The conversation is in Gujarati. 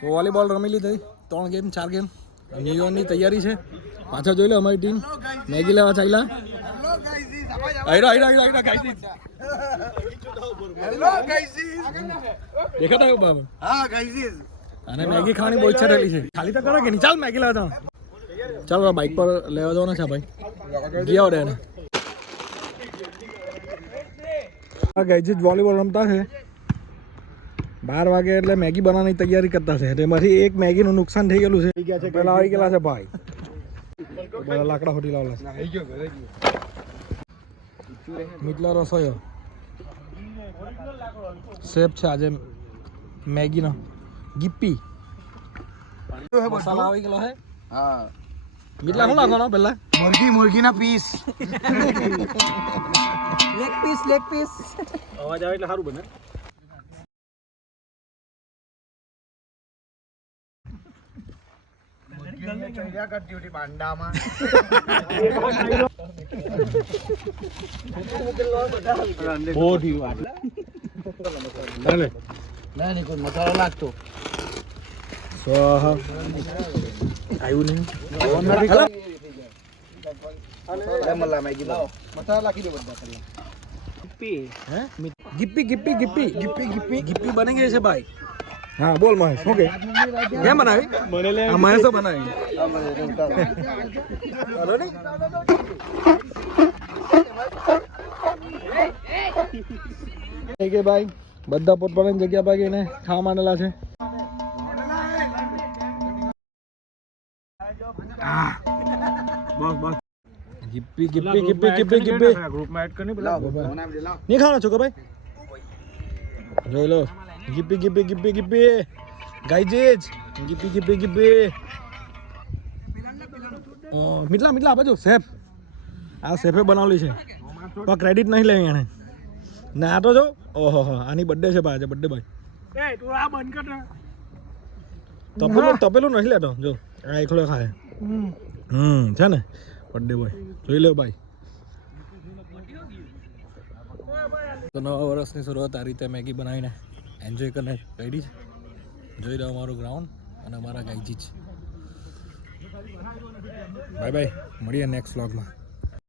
તો વોલીબોલ રમી લીધી 3 ગેમ 4 ગેમ ન્યૂ યરની તૈયારી છે પાછા જોઈ લે અમારી ટીમ મેગી લેવા ચાલ્યા દેખાતા બાબા હા ગાઈઝ અને મેગી ખાવાની બહુ ઈચ્છા રહેલી છે ખાલી તો કરો કે નહીં ચાલ મેગી લેવા જાવ ચાલો બાઇક પર લેવા જવાના છે ભાઈ ગયા વડે ગાઈઝ વોલીબોલ રમતા છે 12 વાગે એટલે મેગી બનાવવાની તૈયારી કરતા છે તેમાંથી એક મેગીનું નુકસાન થઈ ગયેલું છે પેલા આવી ગયેલા છે ભાઈ પેલા લાકડા ફોટી લાવેલા મિતલા રસોયો શેફ છે આજે મેગીનો ગિપ્પી મસાલા આવી ગયેલો છે હા મિતલા શું નાખવાનો પેલા મુરગીના પીસ લેગ પીસ અવાજ આવે એટલે સારું બને મસાલો લાગતો આવ્યું નહીં ગિપ્પી બની ગઈ છે ભાઈ હા બોલ મહેશ ઓકે કેમ બનાવી આ મહેશો બનાવી ચાલો ને થઈ ગઈ ભાઈ બધા પોતપોતાની જગ્યા પર ગઈને ખાવા માંડેલા છે ગિપ્પી ગ્રુપમાં એડ કરી નહીં ખાવાનો છો કે ભાઈ જોઈ લો ગિપ્પી ગાઈજીજ ગિપ્પી મિતલા આપજો શેફ આ શેફે બનાવેલી છે તો ક્રેડિટ નહીં લેવી એને ના આ તો જો ઓહો આની બર્થડે છે ભાઈ બર્થડે ભાઈ તપેલું નહીં લેતો જો આ એકલો ખાય છે ને બર્થડે બોય જોઈ લો ભાઈ તો નવા વર્ષની શરૂઆત આ રીતે મેગી બનાવીને એન્જોય કરીને રેડી છે જોઈ રહ્યો અમારું ગ્રાઉન્ડ અને અમારા ગાઈજી જ બાય મળીએ નેક્સ્ટ વ્લોગમાં